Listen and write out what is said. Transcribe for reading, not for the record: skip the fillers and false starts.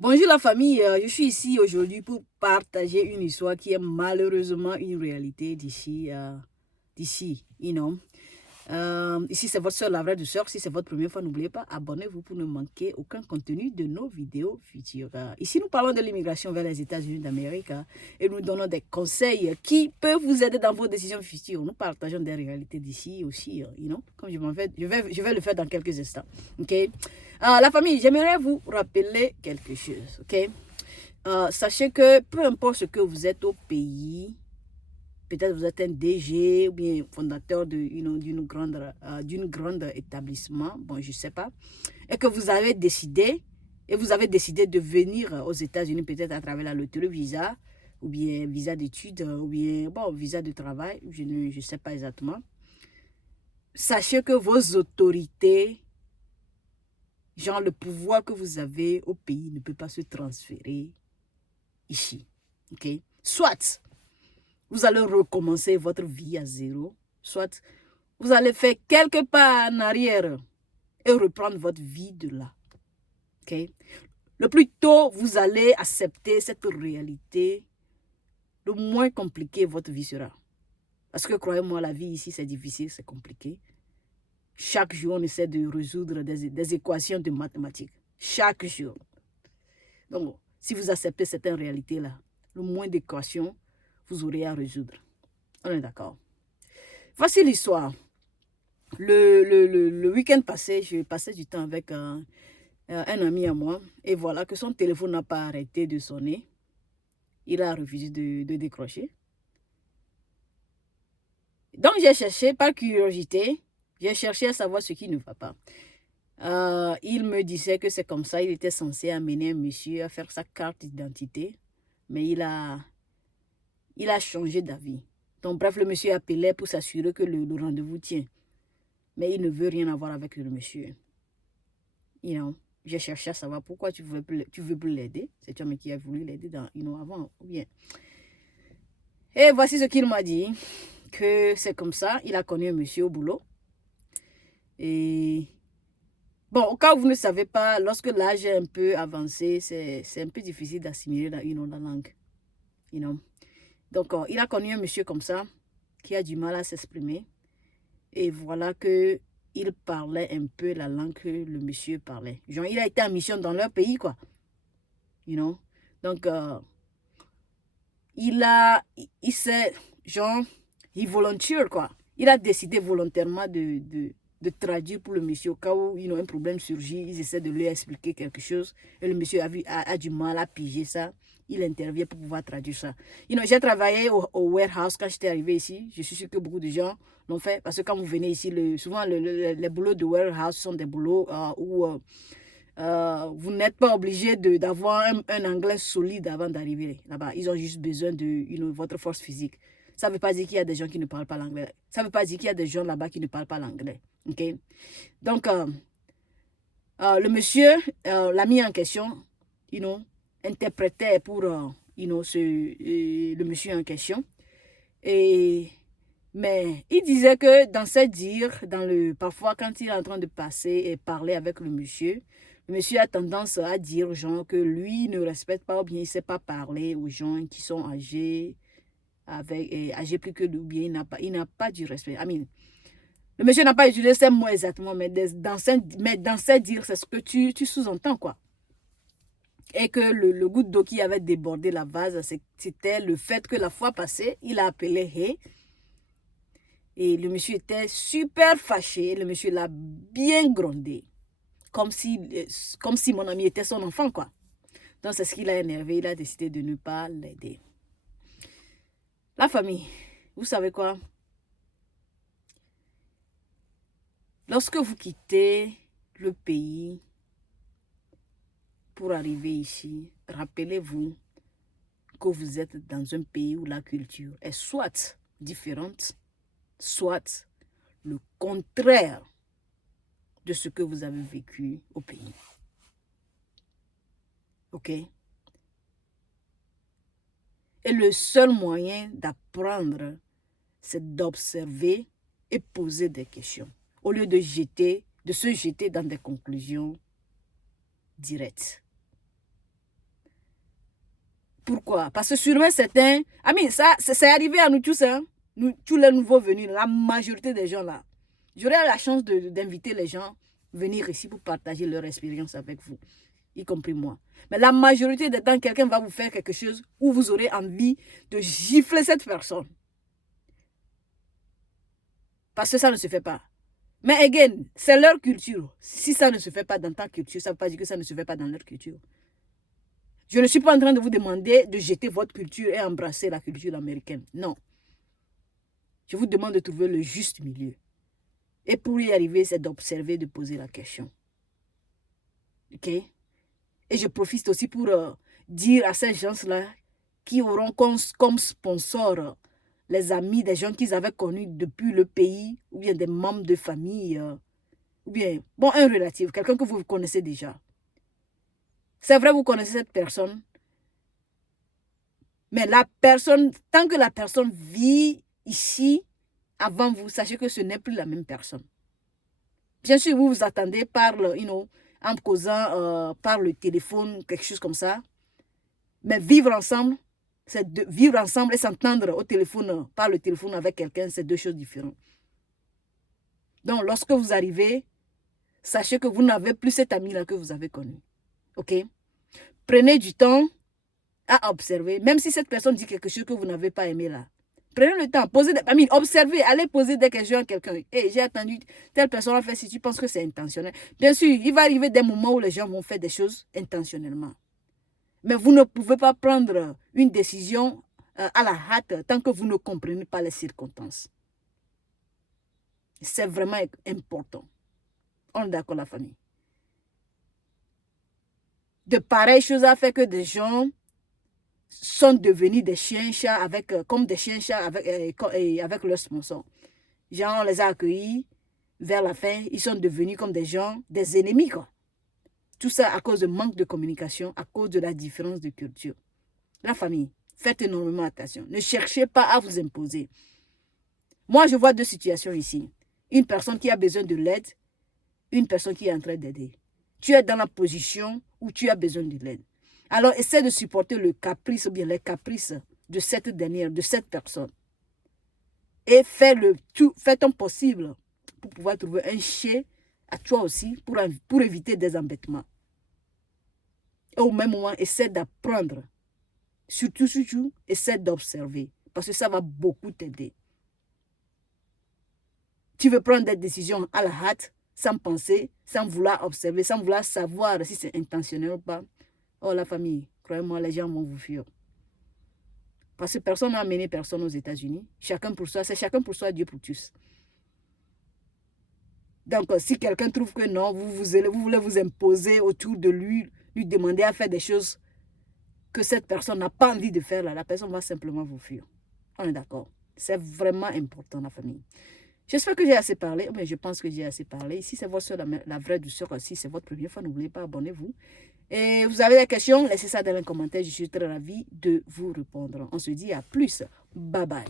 Bonjour la famille, je suis ici aujourd'hui pour partager une histoire qui est malheureusement une réalité d'ici, you know. Ici c'est votre soeur, la vraie de soeur. Si c'est votre première fois, n'oubliez pas, abonnez-vous pour ne manquer aucun contenu de nos vidéos futures. Ici nous parlons de l'immigration vers les États-Unis d'Amérique et nous donnons des conseils qui peuvent vous aider dans vos décisions futures. Nous partageons des réalités d'ici aussi, comme je vais le faire dans quelques instants, ok? La famille, j'aimerais vous rappeler quelque chose, ok? Sachez que peu importe ce que vous êtes au pays, peut-être vous êtes un DG ou bien fondateur d'une grande établissement, bon, je ne sais pas, et que vous avez décidé, de venir aux États-Unis peut-être à travers la loterie visa, ou bien visa d'études, ou bien, bon, visa de travail, je ne sais pas exactement. Sachez que vos autorités, genre le pouvoir que vous avez au pays ne peut pas se transférer ici, ok? Soit vous allez recommencer votre vie à zéro, soit vous allez faire quelques pas en arrière et reprendre votre vie de là, ok? Le plus tôt vous allez accepter cette réalité, le moins compliqué votre vie sera. Parce que croyez-moi, la vie ici c'est difficile, c'est compliqué. Chaque jour on essaie de résoudre des équations de mathématiques. Chaque jour. Donc, si vous acceptez cette réalité-là, le moins d'équations, vous aurez à résoudre. On est d'accord. Voici l'histoire. Le week-end passé, je passais du temps avec un ami à moi. Et voilà que son téléphone n'a pas arrêté de sonner. Il a refusé de décrocher. Donc, j'ai cherché, par curiosité, j'ai cherché à savoir ce qui ne va pas. Il me disait que c'est comme ça. Il était censé amener un monsieur à faire sa carte d'identité. Mais il a changé d'avis. Donc, bref, le monsieur appelait pour s'assurer que le rendez-vous tient. Mais il ne veut rien avoir avec le monsieur. J'ai cherché à savoir pourquoi tu veux plus l'aider. C'est toi qui as voulu l'aider avant ou bien. Et voici ce qu'il m'a dit, que c'est comme ça. Il a connu un monsieur au boulot. Et bon, au cas où vous ne savez pas, lorsque l'âge est un peu avancé, c'est un peu difficile d'assimiler la langue. Donc, il a connu un monsieur comme ça, qui a du mal à s'exprimer. Et voilà que il parlait un peu la langue que le monsieur parlait. Genre, il a été en mission dans leur pays, quoi. Donc, il s'est, genre, il volontaire, quoi. Il a décidé volontairement de traduire pour le monsieur au cas où un problème surgit. Ils essaient de lui expliquer quelque chose et le monsieur a du mal à piger ça. Il intervient pour pouvoir traduire ça. J'ai travaillé au warehouse quand j'étais arrivé ici. Je suis sûr que beaucoup de gens l'ont fait parce que quand vous venez ici, souvent les boulots de warehouse sont des boulots où vous n'êtes pas obligé d'avoir un anglais solide avant d'arriver là-bas. Ils ont juste besoin de votre force physique. Ça ne veut pas dire qu'il y a des gens qui ne parlent pas l'anglais. Ça ne veut pas dire qu'il y a des gens là-bas qui ne parlent pas l'anglais. Okay? Donc, le monsieur, l'ami en question, interprétait pour le monsieur en question. Mais il disait que dans ses dires, parfois quand il est en train de passer et parler avec le monsieur a tendance à dire aux gens que lui ne respecte pas ou bien il ne sait pas parler aux gens qui sont âgés, âgés plus que lui, ou bien il n'a pas du respect. Le monsieur n'a pas utilisé ces mots exactement, mais dans ses dires, c'est ce que tu sous-entends, quoi. Et que le goutte d'eau qui avait débordé la vase, c'était le fait que la fois passée, il a appelé Hey. Et le monsieur était super fâché. Le monsieur l'a bien grondé. Comme si mon ami était son enfant, quoi. Donc, c'est ce qui l'a énervé. Il a décidé de ne pas l'aider. La famille, vous savez quoi? Lorsque vous quittez le pays pour arriver ici, rappelez-vous que vous êtes dans un pays où la culture est soit différente, soit le contraire de ce que vous avez vécu au pays. Ok? Et le seul moyen d'apprendre, c'est d'observer et poser des questions, au lieu de se jeter dans des conclusions directes. Pourquoi? Parce que sûrement certains... ça, c'est arrivé à nous tous, hein? Nous, tous les nouveaux venus, la majorité des gens là. J'aurai la chance d'inviter les gens à venir ici pour partager leur expérience avec vous, y compris moi. Mais la majorité des temps, quelqu'un va vous faire quelque chose où vous aurez envie de gifler cette personne. Parce que ça ne se fait pas. Mais again, c'est leur culture. Si ça ne se fait pas dans ta culture, ça ne veut pas dire que ça ne se fait pas dans leur culture. Je ne suis pas en train de vous demander de jeter votre culture et embrasser la culture américaine. Non. Je vous demande de trouver le juste milieu. Et pour y arriver, c'est d'observer, de poser la question. Ok? Et je profite aussi pour dire à ces gens-là qui auront comme sponsor les amis des gens qu'ils avaient connus depuis le pays, ou bien des membres de famille, ou bien, bon, un relatif, quelqu'un que vous connaissez déjà. C'est vrai, vous connaissez cette personne, mais la personne, tant que la personne vit ici, avant vous, sachez que ce n'est plus la même personne. Bien sûr, vous vous attendez par en causant par le téléphone, quelque chose comme ça. Mais vivre ensemble, vivre ensemble et s'entendre au téléphone, par le téléphone avec quelqu'un, c'est deux choses différentes. Donc, lorsque vous arrivez, sachez que vous n'avez plus cet ami-là que vous avez connu. OK? Prenez du temps à observer, même si cette personne dit quelque chose que vous n'avez pas aimé là. Prenez le temps, observez, allez poser des questions à quelqu'un. Hey, j'ai attendu, telle personne a fait si tu penses que c'est intentionnel. Bien sûr, il va arriver des moments où les gens vont faire des choses intentionnellement. Mais vous ne pouvez pas prendre une décision à la hâte tant que vous ne comprenez pas les circonstances. C'est vraiment important. On est d'accord, la famille. De pareilles choses a fait que des gens sont devenus des chiens-chats comme des chiens-chats avec leurs sponsors. Genre, on les a accueillis, vers la fin, ils sont devenus comme des gens, des ennemis, quoi. Tout ça à cause de manque de communication, à cause de la différence de culture. La famille, faites énormément attention. Ne cherchez pas à vous imposer. Moi, je vois deux situations ici. Une personne qui a besoin de l'aide, une personne qui est en train d'aider. Tu es dans la position où tu as besoin de l'aide. Alors, essaie de supporter le caprice ou bien les caprices de cette dernière, de cette personne. Et fais ton possible pour pouvoir trouver un chien à toi aussi pour éviter des embêtements. Et au même moment, essaie d'apprendre. Surtout, essaie d'observer. Parce que ça va beaucoup t'aider. Tu veux prendre des décisions à la hâte, sans penser, sans vouloir observer, sans vouloir savoir si c'est intentionnel ou pas. Oh, la famille, croyez-moi, les gens vont vous fuir. Parce que personne n'a amené personne aux États-Unis. Chacun pour soi, c'est chacun pour soi, Dieu pour tous. Donc, si quelqu'un trouve que non, vous voulez vous imposer autour de lui demander à faire des choses que cette personne n'a pas envie de faire, là, la personne va simplement vous fuir. On est d'accord. C'est vraiment important, la famille. J'espère que j'ai assez parlé, mais je pense que j'ai assez parlé. Si c'est votre soeur, la vraie douceur, si c'est votre première fois, n'oubliez pas, abonnez-vous. Et vous avez des questions, laissez ça dans les commentaires. Je suis très ravie de vous répondre. On se dit à plus. Bye bye.